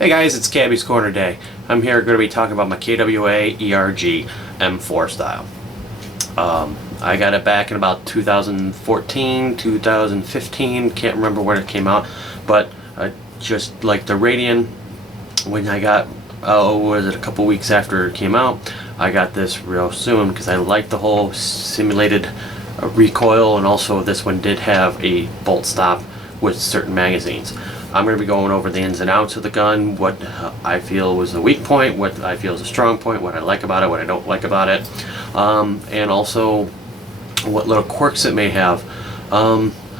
Hey guys, it's Cabbies Corner Day. I'm here going to be talking about my KWA ERG M4 style. I got it back in about 2014, 2015, can't remember when it came out, but just like the Radian, when I got, was it a couple weeks after it came out, I got this real soon because I like the whole simulated recoil, and also this one did have a bolt stop with certain magazines. I'm going to be going over the ins and outs of the gun, what I feel was a weak point, what I feel is a strong point, what I like about it, what I don't like about it, and also what little quirks it may have.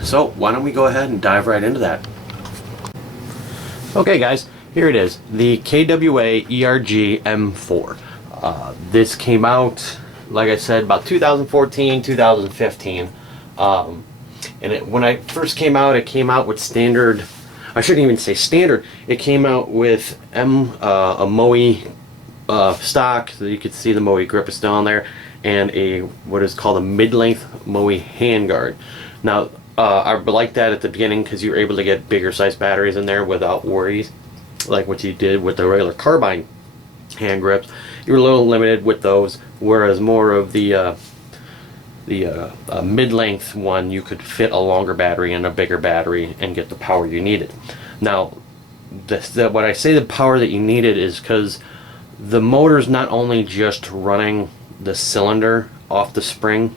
So why don't we go ahead and dive right into that. Okay guys, here it is, the KWA ERG M4. This came out, like I said, about 2014, 2015. And when I first came out, it came out with standard, I shouldn't even say standard, it came out with a Moe stock, so you could see the Moe grip is still on there, and a what is called a mid-length Moe handguard. Now, I like that at the beginning because you were able to get bigger size batteries in there without worries, like what you did with the regular carbine hand grips. You were a little limited with those, whereas more of the mid-length one, you could fit a longer battery in a bigger battery and get the power you needed. Now, what I say the power that you needed is because the motor's not only just running the cylinder off the spring,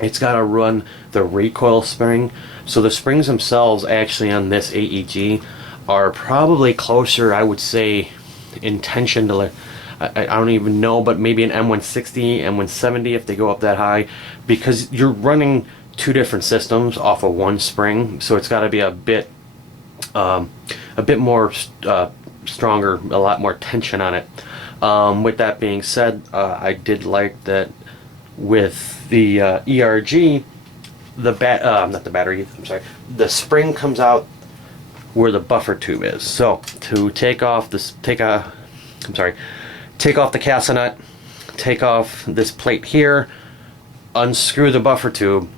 it's got to run the recoil spring. So the springs themselves actually on this AEG are probably closer, I would say, in tension to, I don't even know, but maybe an M160, M170 if they go up that high, because you're running two different systems off of one spring, so it's got to be a bit more stronger, a lot more tension on it. With that being said, I did like that with the ERG, the spring comes out where the buffer tube is. So to take off the castle nut, take off this plate here, unscrew the buffer tube,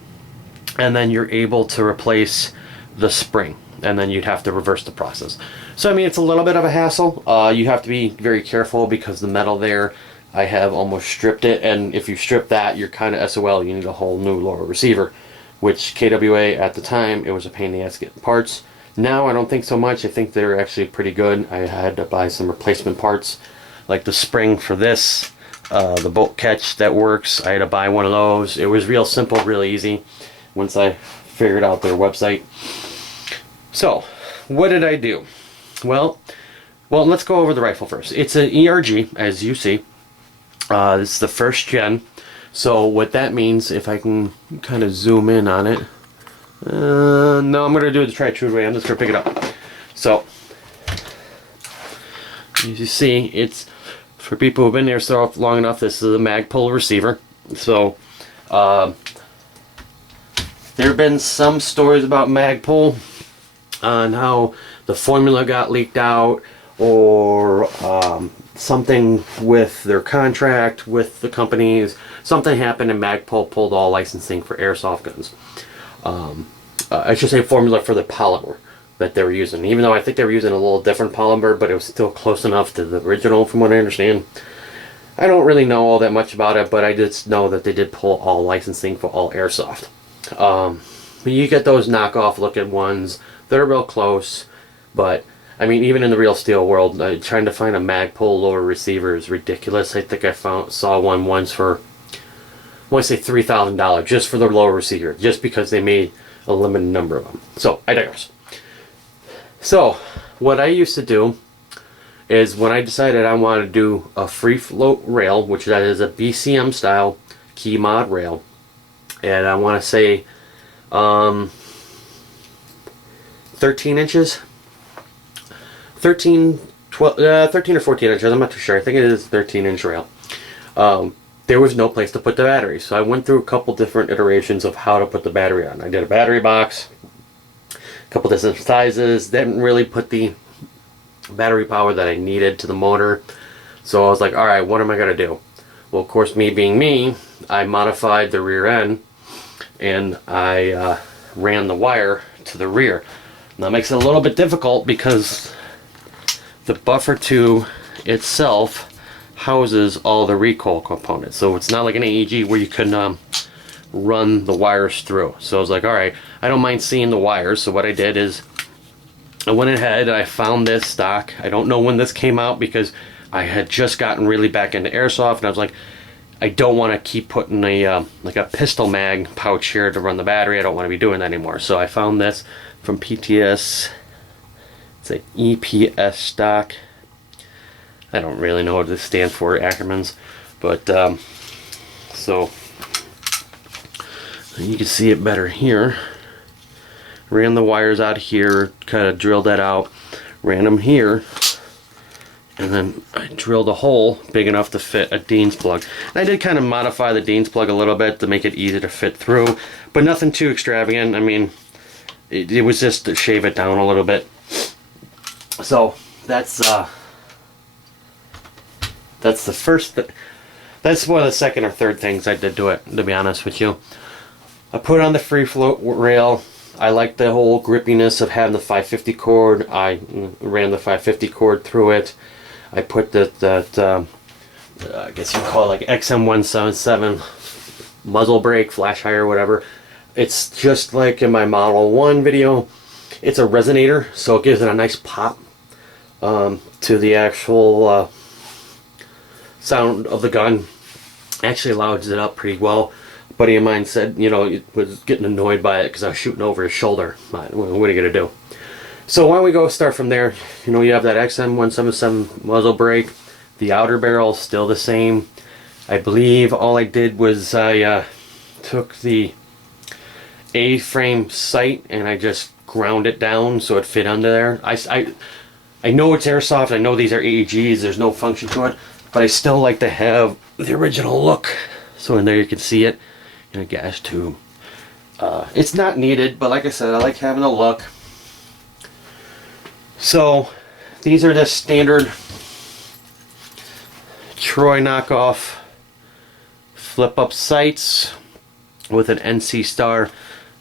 and then you're able to replace the spring, and then you'd have to reverse the process. So I mean, it's a little bit of a hassle. You have to be very careful because the metal there, I have almost stripped it, and if you strip that, you're kind of SOL. You need a whole new lower receiver, which KWA at the time, it was a pain in the ass getting parts. Now I don't think so much. I think they're actually pretty good. I had to buy some replacement parts, like the spring for this, the bolt catch that works. I had to buy one of those. It was real simple, really easy once I figured out their website. So what did I do? Well, let's go over the rifle first. It's an ERG, as you see. This is the first gen. So what that means, if I can kind of zoom in on it, no, I'm going to do it the tri-true way. I'm just going to pick it up. So as you see, it's for people who've been there so long enough. This is a Magpul receiver. So there have been some stories about Magpul on how the formula got leaked out, or something with their contract with the companies. Something happened and Magpul pulled all licensing for airsoft guns. I should say formula for the polymer that they were using, even though I think they were using a little different polymer, but it was still close enough to the original from what I understand. I don't really know all that much about it, but I just know that they did pull all licensing for all airsoft. But you get those knockoff looking ones, they're real close, but I mean, even in the real steel world, trying to find a Magpul lower receiver is ridiculous. I think I saw one once for, I want to say $3,000 just for the lower receiver, just because they made a limited number of them. So I digress. So what I used to do is, when I decided I wanted to do a free float rail, which that is a BCM style key mod rail, and I want to say 13 inches, 13 or 14 inches, I'm not too sure. I think it is 13-inch rail. There was no place to put the battery, so I went through a couple different iterations of how to put the battery on. I did a battery box, a couple different sizes, didn't really put the battery power that I needed to the motor. So I was like, alright, what am I going to do? Well, of course, me being me, I modified the rear end, and I ran the wire to the rear. Now, it makes it a little bit difficult because the buffer tube itself houses all the recoil components. So it's not like an AEG where you can run the wires through. So I was like, all right, I don't mind seeing the wires. So what I did is I went ahead and I found this stock. I don't know when this came out because I had just gotten really back into airsoft, and I was like, I don't want to keep putting a like a pistol mag pouch here to run the battery. I don't want to be doing that anymore. So I found this from PTS. It's an EPS stock. I don't really know what this stands for, acronyms, but so you can see it better here. Ran the wires out here, kind of drilled that out, ran them here, and then I drilled a hole big enough to fit a Dean's plug. And I did kind of modify the Dean's plug a little bit to make it easy to fit through, but nothing too extravagant. I mean, it was just to shave it down a little bit. So that's the first. That's one of the second or third things I did to it, to be honest with you. I put on the free float rail. I like the whole grippiness of having the 550 cord. I ran the 550 cord through it. I put that I guess you call it like XM177 muzzle brake, flash high or whatever. It's just like in my Model 1 video. It's a resonator, so it gives it a nice pop to the actual sound of the gun. Actually loudens it up pretty well. A buddy of mine said, you know, it was getting annoyed by it because I was shooting over his shoulder. What are you gonna do? So why don't we go start from there? You know, you have that XM177 muzzle brake. The outer barrel is still the same. I believe all I did was I took the A-frame sight and I just ground it down so it fit under there. I know it's airsoft. I know these are AEGs. There's no function to it, but I still like to have the original look. So in there you can see it in a gas tube. It's not needed, but like I said, I like having the look. So these are the standard Troy knockoff flip up sights with an NC Star.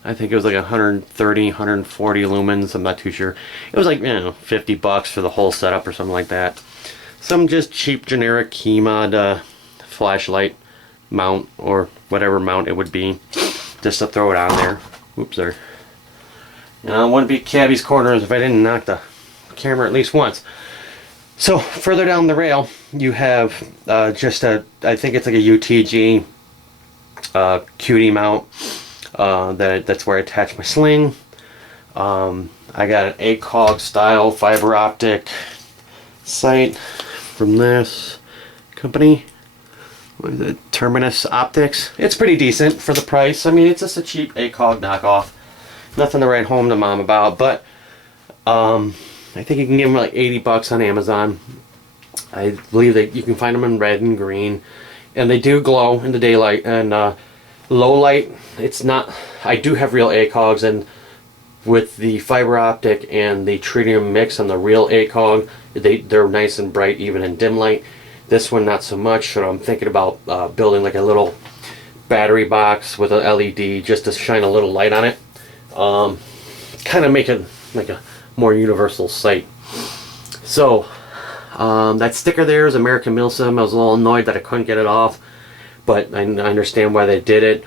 I think it was like 130, 140 lumens. I'm not too sure. It was like, you know, $50 for the whole setup or something like that. Some just cheap generic key mod flashlight mount or whatever mount it would be, just to throw it on there. Oops, there. You know, I wouldn't be Cabbies Corners if I didn't knock the camera at least once. So further down the rail, you have just a, I think it's like a UTG QD mount. That's where I attach my sling. I got an ACOG style fiber optic sight from this company. What is it? Terminus Optics. It's pretty decent for the price. I mean, it's just a cheap ACOG knockoff. Nothing to write home to mom about, but I think you can get them like $80 on Amazon. I believe that you can find them in red and green, and they do glow in the daylight. And low light, it's not. I do have real ACOGs, and with the fiber optic and the tritium mix on the real ACOG, they're nice and bright even in dim light. This one not so much, so I'm thinking about building like a little battery box with an LED just to shine a little light on it. Kind of make it like a more universal sight. So that sticker there is American Milsim. I was a little annoyed that I couldn't get it off, but I understand why they did it.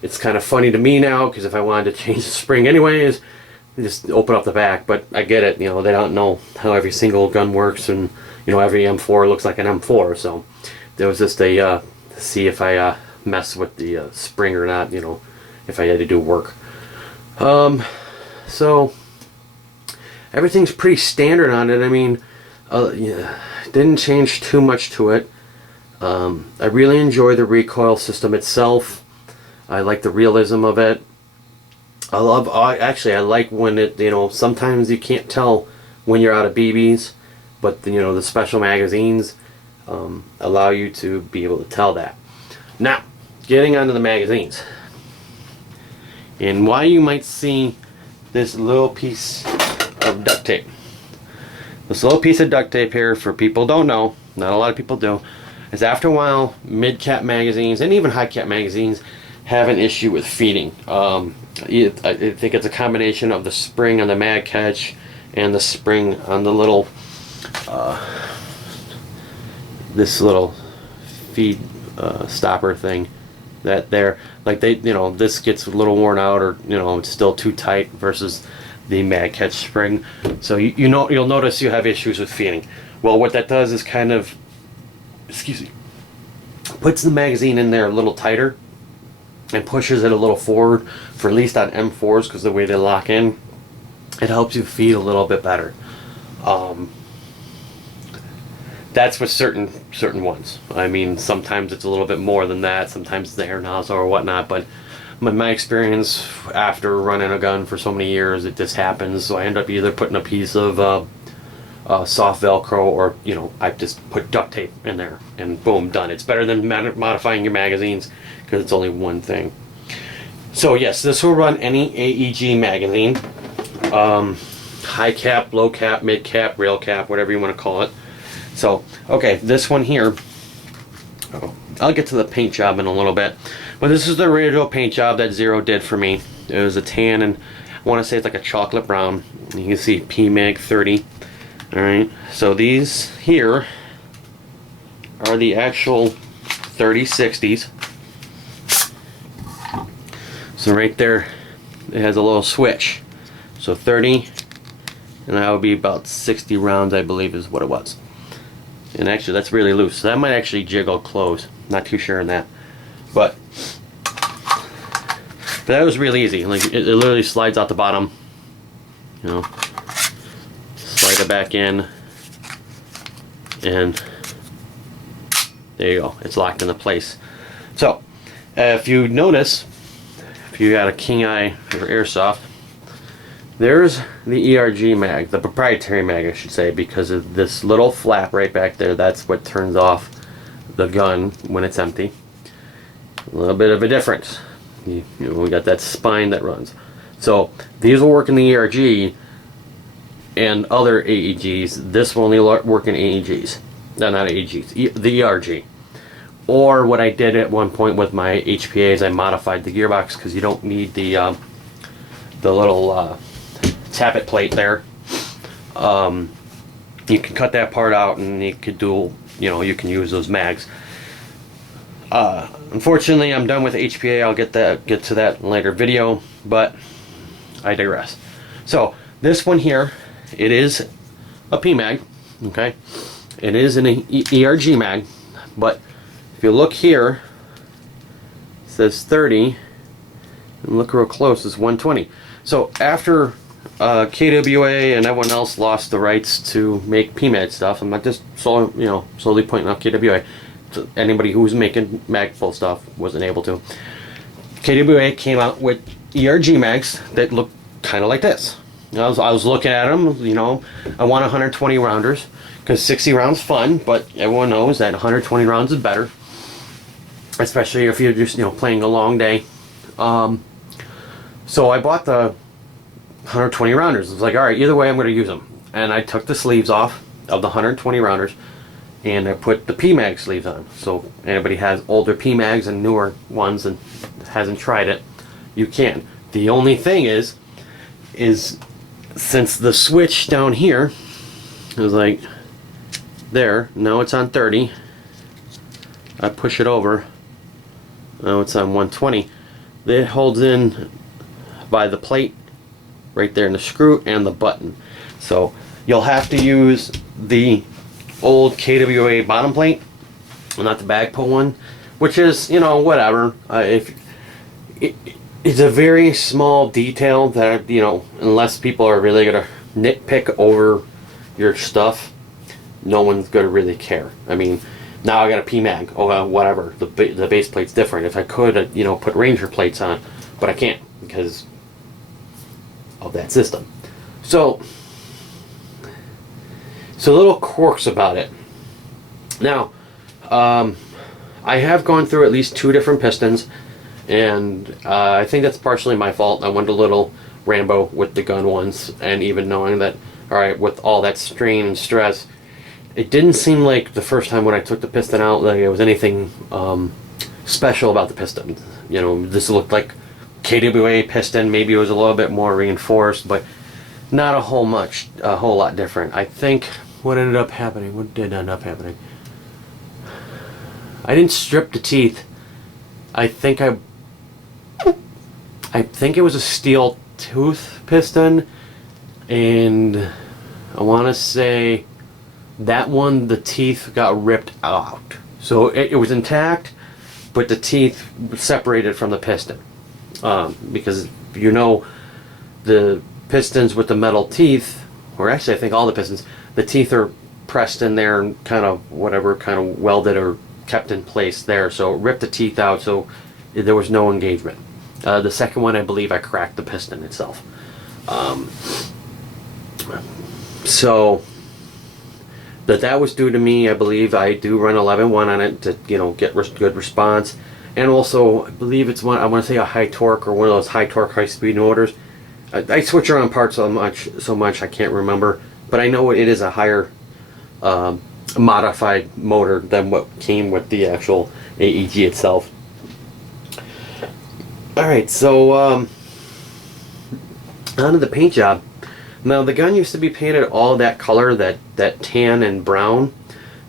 It's kind of funny to me now because if I wanted to change the spring anyways, just open up the back. But I get it, you know, they don't know how every single gun works, and you know, every M4 looks like an M4. So there was just a to see if I mess with the spring or not, you know, if I had to do work. So everything's pretty standard on it. I mean, yeah, didn't change too much to it. I really enjoy the recoil system itself. I like the realism of it. Actually I like when it, you know, sometimes you can't tell when you're out of BBs, but you know, the special magazines allow you to be able to tell that. Now, getting onto the magazines, and why you might see this little piece of duct tape. This little piece of duct tape here, for people who don't know, not a lot of people do, is after a while mid-cap magazines and even high-cap magazines have an issue with feeding. I think it's a combination of the spring on the mag catch and the spring on the little this little feed stopper thing, that there, like they, you know, this gets a little worn out, or you know, it's still too tight versus the mag catch spring. So you know, you'll notice you have issues with feeding. Well, what that does is kind of, excuse me, puts the magazine in there a little tighter and pushes it a little forward, for at least on M4s, because the way they lock in, it helps you feed a little bit better. That's with certain ones. I mean, sometimes it's a little bit more than that. Sometimes it's the air nozzle or whatnot. But in my experience, after running a gun for so many years, it just happens. So I end up either putting a piece of soft Velcro, or you know, I just put duct tape in there, and boom, done. It's better than modifying your magazines, because it's only one thing. So yes, this will run any AEG magazine, high cap, low cap, mid cap, rail cap, whatever you want to call it. So, okay, this one here, I'll get to the paint job in a little bit, but this is the original paint job that Zero did for me. It was a tan, and I want to say it's like a chocolate brown. You can see PMAG 30. Alright, so these here are the actual 3060s. So right there, it has a little switch. So 30, and that would be about 60 rounds, I believe, is what it was. And actually, that's really loose. So that might actually jiggle close. Not too sure on that. But that was really easy. Like, it literally slides out the bottom. You know, slide it back in, and there you go. It's locked into place. So, if you notice, if you got a King Eye or Airsoft, there's the ERG mag, the proprietary mag, I should say, because of this little flap right back there. That's what turns off the gun when it's empty. A little bit of a difference. You know, we got that spine that runs. So these will work in the ERG and other AEGs. This will only work in AEGs. No, not AEGs, the ERG. Or what I did at one point with my HPAs, I modified the gearbox, because you don't need the little tappet plate there. You can cut that part out, and you could do, you know, you can use those mags. Unfortunately, I'm done with HPA. I'll get to that in a later video, but I digress. So this one here, it is a PMAG. Okay, it is an ERG mag, but if you look here, it says 30, and look real close, it's 120. So after KWA and everyone else lost the rights to make PMAG stuff, I'm not just slowly pointing out KWA. So anybody who was making mag full stuff wasn't able to. KWA came out with ERG mags that look kind of like this. I was looking at them, you know, I want 120 rounders, because 60 rounds fun, but everyone knows that 120 rounds is better, especially if you're just, you know, playing a long day. So I bought the 120 rounders. I was like, all right, either way, I'm going to use them. And I took the sleeves off of the 120 rounders, and I put the PMAG sleeves on. So anybody has older PMAGs and newer ones and hasn't tried it, you can. The only thing is since the switch down here is like there, now it's on 30. I push it over. Now it's on 120. It holds in by the plate right there in the screw and the button. So you'll have to use the old KWA bottom plate, not the bag pull one, which is, you know, whatever. It's a very small detail that, you know, unless people are really gonna nitpick over your stuff, no one's gonna really care. I mean, now I got a PMAG, oh whatever, the base plate's different. If I could, you know, put Ranger plates on, but I can't because of that system. So little quirks about it. Now, I have gone through at least 2 different pistons, and I think that's partially my fault. I went a little Rambo with the gun once, and even knowing that, alright, with all that strain and stress, it didn't seem like the first time when I took the piston out like it was anything special about the piston. You know, this looked like KWA piston, maybe it was a little bit more reinforced, but not a whole lot different. I think what ended up happening, what did end up happening? I didn't strip the teeth. I think it was a steel tooth piston, and I want to say that one, the teeth got ripped out. So it was intact, but the teeth separated from the piston. Because you know, the pistons with the metal teeth, or actually I think all the pistons, the teeth are pressed in there and kind of welded or kept in place there. So it ripped the teeth out, so there was no engagement. The second one, I believe I cracked the piston itself. So that was due to me. I believe I do run 11.1 on it to, you know, get good response. And also, I believe it's one, I want to say a high torque, or one of those high torque, high speed motors. I switch around parts so much I can't remember, but I know it is a higher modified motor than what came with the actual AEG itself. Alright, so on to the paint job. Now the gun used to be painted all that color, that tan and brown,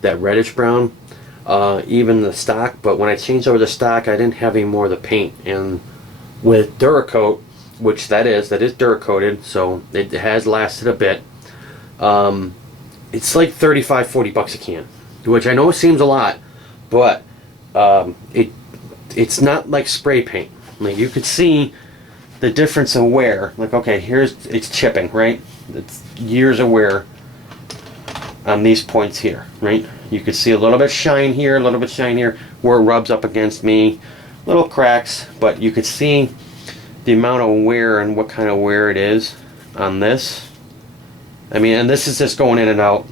that reddish brown, even the stock, but when I changed over the stock I didn't have any more of the paint. And with Duracoat, which that is Duracoated, so it has lasted a bit, it's like $35-40 a can, which I know seems a lot, but it's not like spray paint. Like, you could see the difference of wear. Like, okay, it's chipping, right? It's years of wear on these points here, right? You could see a little bit shine here, a little bit shine here, where it rubs up against me, little cracks, but you could see the amount of wear and what kind of wear it is on this. I mean, and this is just going in and out,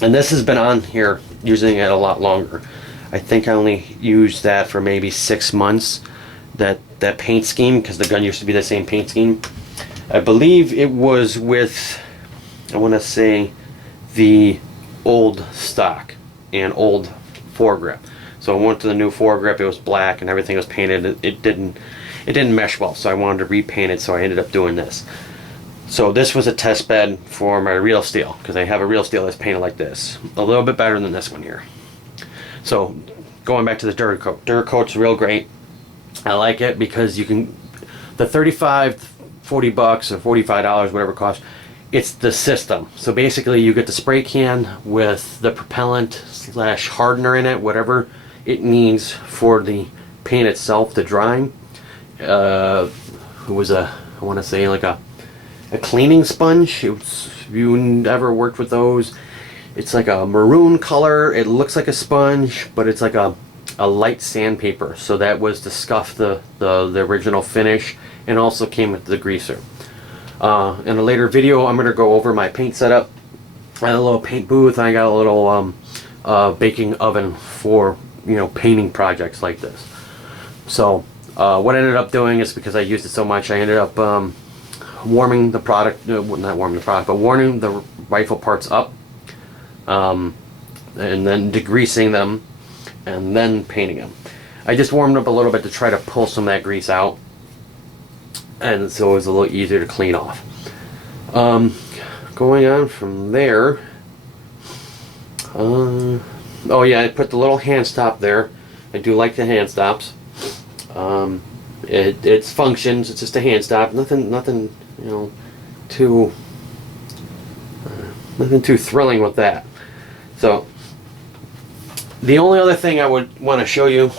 and this has been on here using it a lot longer. I think I only used that for maybe 6 months, that paint scheme, because the gun used to be the same paint scheme. I believe it was with, I want to say, the old stock and old foregrip. So I went to the new foregrip. It was black and everything was painted. It didn't mesh well, so I wanted to repaint it, so I ended up doing this. So this was a test bed for my real steel, because I have a real steel that's painted like this, a little bit better than this one here. So going back to the Duracoat, Duracoat's real great. I like it because you can, the $35-40 or $45, whatever it costs, it's the system. So basically you get the spray can with the propellant / hardener in it, whatever it needs for the paint itself, the drying. It was I want to say like a cleaning sponge. If you ever worked with those, it's like a maroon color. It looks like a sponge, but it's like a light sandpaper. So that was to scuff the original finish, and also came with the greaser. In a later video, I'm going to go over my paint setup. I had a little paint booth, and I got a little baking oven for, you know, painting projects like this. So what I ended up doing is, because I used it so much, I ended up warming the product, not warming the product, but warming the rifle parts up, and then degreasing them, and then painting them. I just warmed up a little bit to try to pull some of that grease out, and so it was a little easier to clean off. Going on from there, oh yeah, I put the little hand stop there. I do like the hand stops. It functions. It's just a hand stop. Nothing, you know, nothing too thrilling with that. So the only other thing I would want to show you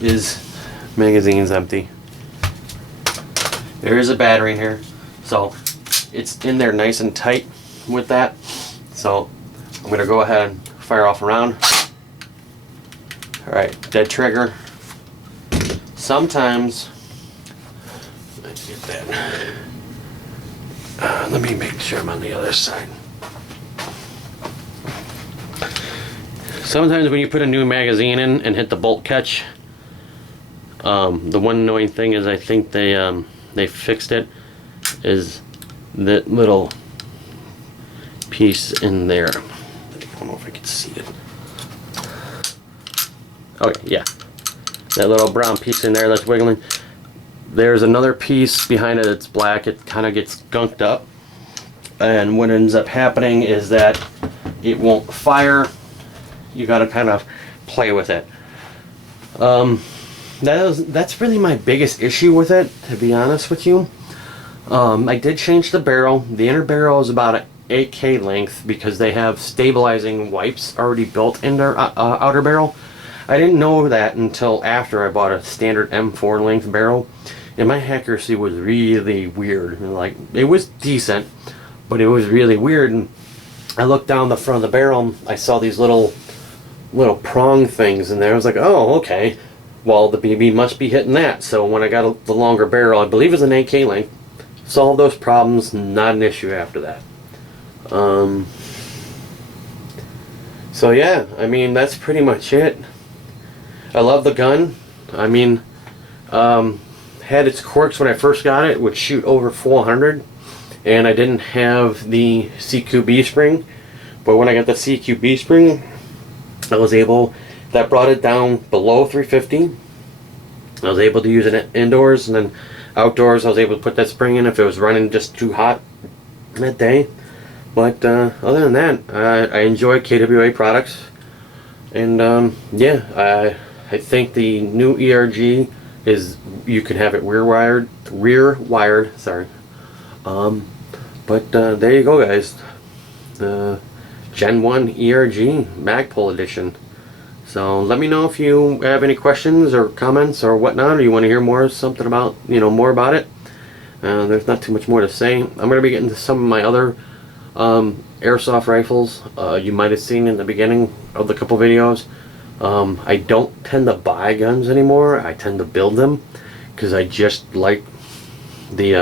is magazine's empty. There is a battery here, so it's in there nice and tight with that. So I'm going to go ahead and fire off a round. Alright, dead trigger. Sometimes, let's get that. Let me make sure I'm on the other side. Sometimes when you put a new magazine in and hit the bolt catch, the one annoying thing is, I think they fixed it, is that little piece in there. I don't know if I can see it. Okay, yeah. That little brown piece in there that's wiggling. there's another piece behind it that's black. It kind of gets gunked up, and what ends up happening is that it won't fire. You got to kind of play with it. That's really my biggest issue with it, to be honest with you. I did change the barrel. The inner barrel is about an 8K length because they have stabilizing wipes already built in their outer barrel. I didn't know that until after I bought a standard M4 length barrel, and my accuracy was really weird. Like, it was decent, but it was really weird. And I looked down the front of the barrel and I saw these little prong things in there. I was like, oh, okay, well, the BB must be hitting that. So when I got the longer barrel, I believe it was an 8K length, solved those problems, not an issue after that. So yeah, I mean, that's pretty much it. I love the gun. I mean, had its quirks when I first got it. It would shoot over 400, and I didn't have the CQB spring, but when I got the CQB spring, I was able, that brought it down below 350. I was able to use it indoors, and then outdoors I was able to put that spring in if it was running just too hot that day. But other than that, I enjoy KWA products, and yeah, I think the new ERG is, you can have it rear wired, sorry. But there you go, guys. The Gen 1 ERG Magpul edition. So let me know if you have any questions or comments or whatnot, or you want to hear more something about, more about it. There's not too much more to say. I'm going to be getting to some of my other airsoft rifles. You might have seen in the beginning of the couple videos. I don't tend to buy guns anymore. I tend to build them because I just like the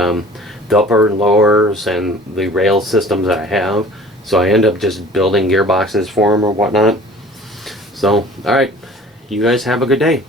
upper and lowers and the rail systems that I have. So I end up just building gearboxes for them or whatnot. So, alright, you guys have a good day.